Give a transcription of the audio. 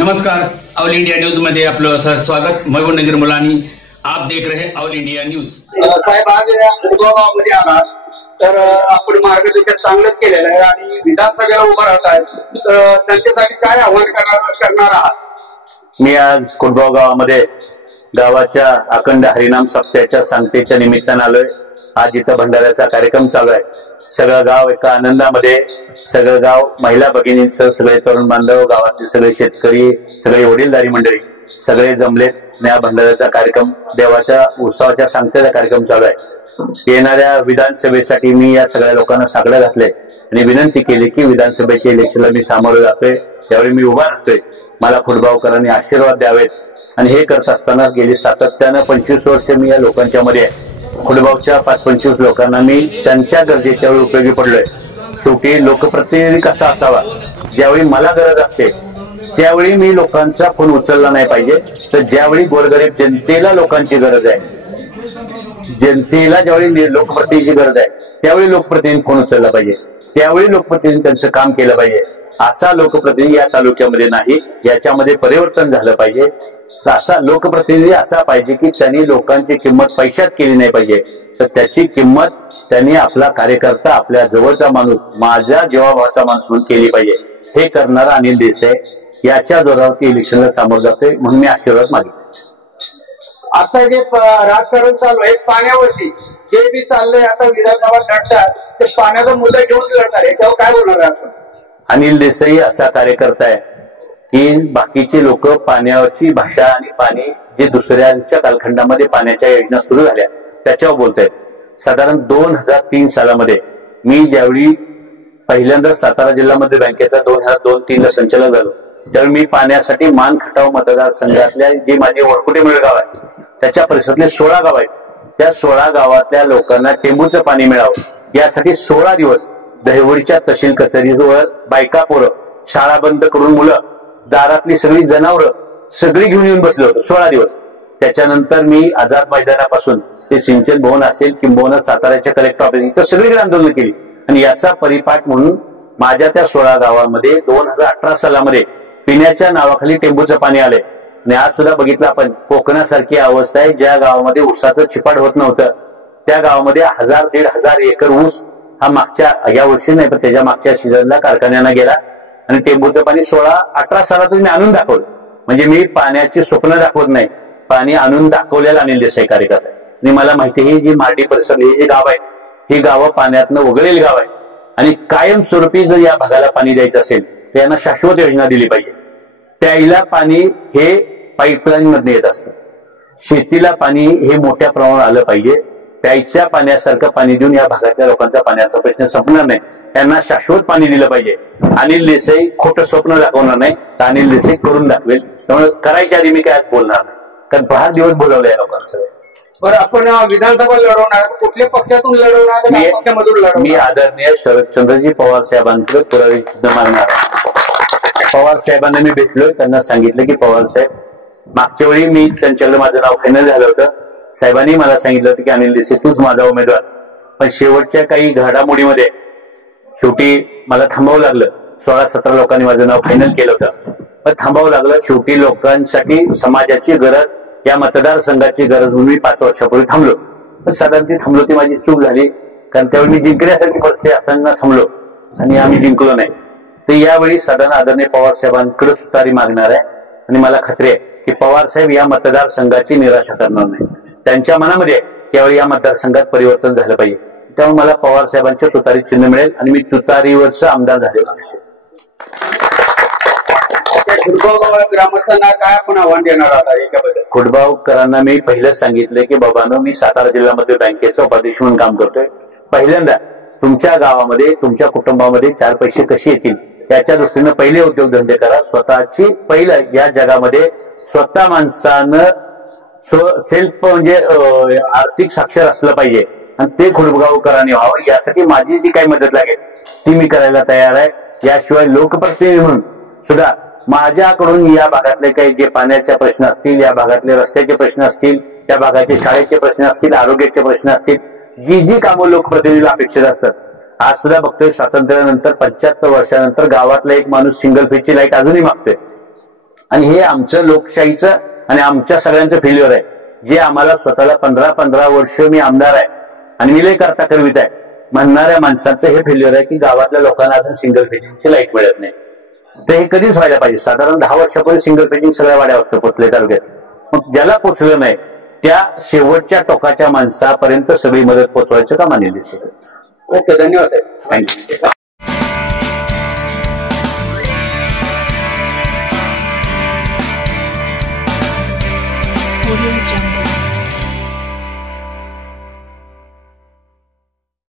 नमस्कार, all India news मध्ये आपलं सहर्ष स्वागत। मैं नजीर मुलानी, आप देख रहे हैं ऑल इंडिया न्यूज। साहेब, आज गावामध्ये आलात तर आपण मार्गदर्शन चांगलंच केलेलं आहे आणि विधानसभेला उभं राहत आहे, तर त्यांच्यासाठी काय आव्हान करणार आहात? मी आज कुडगाव गावामध्ये गावाच्या अखंड हरिनाम सप्त्याच्या सांगतेच्या निमित्तानं आलोय। आज इथं भंडाऱ्याचा कार्यक्रम चालू आहे। सगळं गाव एका आनंदामध्ये, सगळं गाव महिला भगिनींसह सगळे तरुण बांधव, गावातले सगळे शेतकरी, सगळे वडीलधारी मंडळी सगळे जमलेत। या भंडाऱ्याचा कार्यक्रम देवाच्या उत्सवाच्या सांगतेचा कार्यक्रम चालू आहे। येणाऱ्या विधानसभेसाठी मी या सगळ्या लोकांना साकडं घातले आणि विनंती केली की विधानसभेच्या इलेक्शनला मी सामोरं जातोय, त्यावेळी मी उभा राहतोय, मला खुडबावकरांनी आशीर्वाद द्यावेत। आणि हे करत असताना गेली सातत्यानं 25 वर्ष मी या लोकांच्या मध्ये आहे। खुडबावच्या 25 लोकांना मी त्यांच्या गरजेच्या वेळी उपयोगी पडलोय। शेवटी लोकप्रतिनिधी कसा असावा, ज्यावेळी मला गरज असते त्यावेळी मी लोकांचा फोन उचलला नाही पाहिजे, तर ज्यावेळी गोरगरीब जनतेला लोकांची गरज आहे, जनतेला ज्यावेळी लोकप्रतिनिधीची गरज आहे त्यावेळी लोकप्रतिनिधी फोन उचलला पाहिजे, त्यावेळी लोकप्रतिनिधी त्यांचं काम केलं पाहिजे। असा लोकप्रतिनिधी या तालुक्यामध्ये नाही, याच्यामध्ये परिवर्तन झालं पाहिजे। असा लोकप्रतिनिधी असा पाहिजे की त्यांनी लोकांची किंमत पैशात केली नाही पाहिजे, तर त्याची किंमत त्यांनी आपला कार्यकर्ता, आपल्या जवळचा माणूस, माझ्या जीवाभावाचा माणूस म्हणून केली पाहिजे। हे करणारा अनिल देसाई याच्या जोरावरती इलेक्शनला सामोरं जातोय, म्हणून मी आशीर्वाद मागितला। आता जे राजकारण चालू आहे पाण्यावरती, जे बी चाललंय आता विधानसभा लढतात ते पाण्याचा मुद्दा घेऊन लढतात, याच्यावर काय बोलणार आहे? अनिल देसाई असा कार्यकर्ता आहे की बाकीचे लोक पाण्याची भाषा आणि पाणी जे दुसऱ्यांच्या कालखंडामध्ये पाण्याच्या योजना सुरू झाल्या त्याच्यावर बोलतायत। साधारण 2003 सालामध्ये मी ज्यावेळी पहिल्यांदा सातारा जिल्ह्यामध्ये बँकेचा 2002-03 ला संचालक झालो, त्यावेळी मी पाण्यासाठी मान खटाव मतदारसंघातल्या जे माझे वडकुटे मिळ गाव आहे त्याच्या परिसरातले 16 गाव आहेत, त्या 16 गावातल्या लोकांना टेंबूचं पाणी मिळावं यासाठी 16 दिवस दहिवडीच्या तहसील कचेरीजवळ बायका पोरं, शाळा बंद करून मुलं, दारातली सगळी जनावरं सगळी घेऊन येऊन बसले होते 16 दिवस। त्याच्यानंतर मी आझाद मैदानापासून ते सिंचन भवन असेल किंबहुना साताऱ्याच्या कलेक्टर ऑफिस इथं सगळीकडे आंदोलन केली आणि याचा परिपाठ म्हणून माझ्या त्या 16 गावांमध्ये 2018 सालामध्ये पिण्याच्या नावाखाली टेंबूचं पाणी आलंय। आणि आज सुद्धा बघितलं आपण कोकणासारखी अवस्था आहे, ज्या गावामध्ये ऊसाचं चिपाड होत नव्हतं त्या गावामध्ये 1000-1500 एकर ऊस हा मागच्या या वर्षी नाही पण त्याच्या मागच्या सीझनला कारखान्यांना गेला आणि टेंबूचं पाणी 16-18 सालातून मी आणून दाखवलं। म्हणजे मी पाण्याची स्वप्न दाखवत नाही, पाणी आणून दाखवलेला अनिल देसाई कार्यकर्ता आहे। आणि मला माहिती आहे ही जी मार्डी परिसर ही जी गाव आहे ही गावं पाण्यातनं वगळलेली गाव आहे आणि कायमस्वरूपी जर या भागाला पाणी द्यायचं असेल तर यांना शाश्वत योजना दिली पाहिजे। प्यायला पाणी हे पाईपलाईन मधून येत असतं, शेतीला पाणी हे मोठ्या प्रमाणात आलं पाहिजे। प्यायच्या पाण्यासारखं पाणी देऊन या भागातल्या लोकांचा पाण्याचा प्रश्न संपणार नाही, त्यांना शाश्वत पाणी दिलं पाहिजे। अनिल देसाई खोटं स्वप्न दाखवणार नाही, तर अनिल देसाई करून दाखवेल। त्यामुळे करायच्या आधी मी काय आज बोलणार नाही, कारण 10 दिवस बोलवलंय लोकांचं। बरं, आपण विधानसभा लढवणार, कुठल्या पक्षातून लढवणार? मी आदरणीय शरदचंद्रजी पवार साहेबांकडे पुरावे मागणार। पवार साहेबांना मी भेटलोय, त्यांना सांगितलं की पवार साहेब, मागच्या वेळी मी त्यांच्याकडे माझं नाव फायनल झालं होतं, साहेबांनी मला सांगितलं होतं की अनिल देसाई तूच माझा उमेदवार, पण शेवटच्या काही घडामोडीमध्ये शेवटी मला थांबावं लागलं। 16-17 लोकांनी माझं नाव फायनल केलं होतं, पण थांबावं लागलं। शेवटी लोकांसाठी समाजाची गरज, या मतदारसंघाची गरज म्हणून मी 5 वर्षापूर्वी थांबलो, पण साधारण ती थांबलो ती माझी चूक झाली, कारण त्यावेळी मी जिंकण्यासारखी परिस्थिती असताना थांबलो आणि आम्ही जिंकलो नाही। तर यावेळी साधारण आदरणीय पवार साहेबांकडे तुतारी मागणार आहे आणि मला खात्री आहे की पवार साहेब या मतदारसंघाची निराशा करणार नाही, त्यांच्या मनामध्ये त्यावेळी या मतदारसंघात परिवर्तन झालं पाहिजे। त्यामुळे मला पवार साहेबांच्या तुतारी चिन्ह मिळेल आणि मी तुतारीवरच आमदार झालेलो आहे। ग्रामस्थांना काय आपण आव्हान देणार आहात याच्याबद्दल? खुडबावकरांना मी पहिलं सांगितलं की बाबांनो, मी सातारा जिल्ह्यामध्ये बँकेचा उपाध्यक्ष म्हणून काम करतोय। पहिल्यांदा तुमच्या गावामध्ये, तुमच्या कुटुंबामध्ये 4 पैसे कसे येतील याच्या दृष्टीनं पहिले उद्योगधंदे करा। स्वतःची पहिलं या जगामध्ये स्वतः माणसानं सेल्फ म्हणजे आर्थिक साक्षर असलं पाहिजे आणि ते खुडगावकरांनी व्हावं, यासाठी माझी जी काही मदत लागेल ती मी करायला तयार आहे। याशिवाय लोकप्रतिनिधी म्हणून सुद्धा माझ्याकडून या भागातले काही जे पाण्याचे प्रश्न असतील, या भागातले रस्त्याचे प्रश्न असतील, या भागाचे शाळेचे प्रश्न असतील, आरोग्याचे प्रश्न असतील, जी जी कामं लोकप्रतिनिधीला अपेक्षित असतात। आज सुद्धा बघतोय स्वातंत्र्यानंतर 75 वर्षानंतर गावातला एक माणूस सिंगल फेजची लाईट अजूनही मागतोय, आणि हे आमचं लोकशाहीचं आणि आमच्या सगळ्यांचं फेल्युअर आहे, जे आम्हाला स्वतःला 15 वर्ष मी आमदार आहे आणि मी लय करता करवित आहे म्हणणाऱ्या माणसाचं हे फेल्युअर आहे की गावातल्या लोकांना अजून सिंगल फेजिंगची लाईट मिळत नाही. तर हे कधीच व्हायला पाहिजे. साधारण 10 वर्षापूर्वी सिंगल फेजिंग सगळ्या वाड्यावर पोहोचले तालुक्यात. मग ज्याला पोचलं नाही त्या शेवटच्या टोकाच्या माणसापर्यंत सगळी मदत पोहोचवायचं का मान्य दिसत. ओके, धन्यवाद. थँक्यू.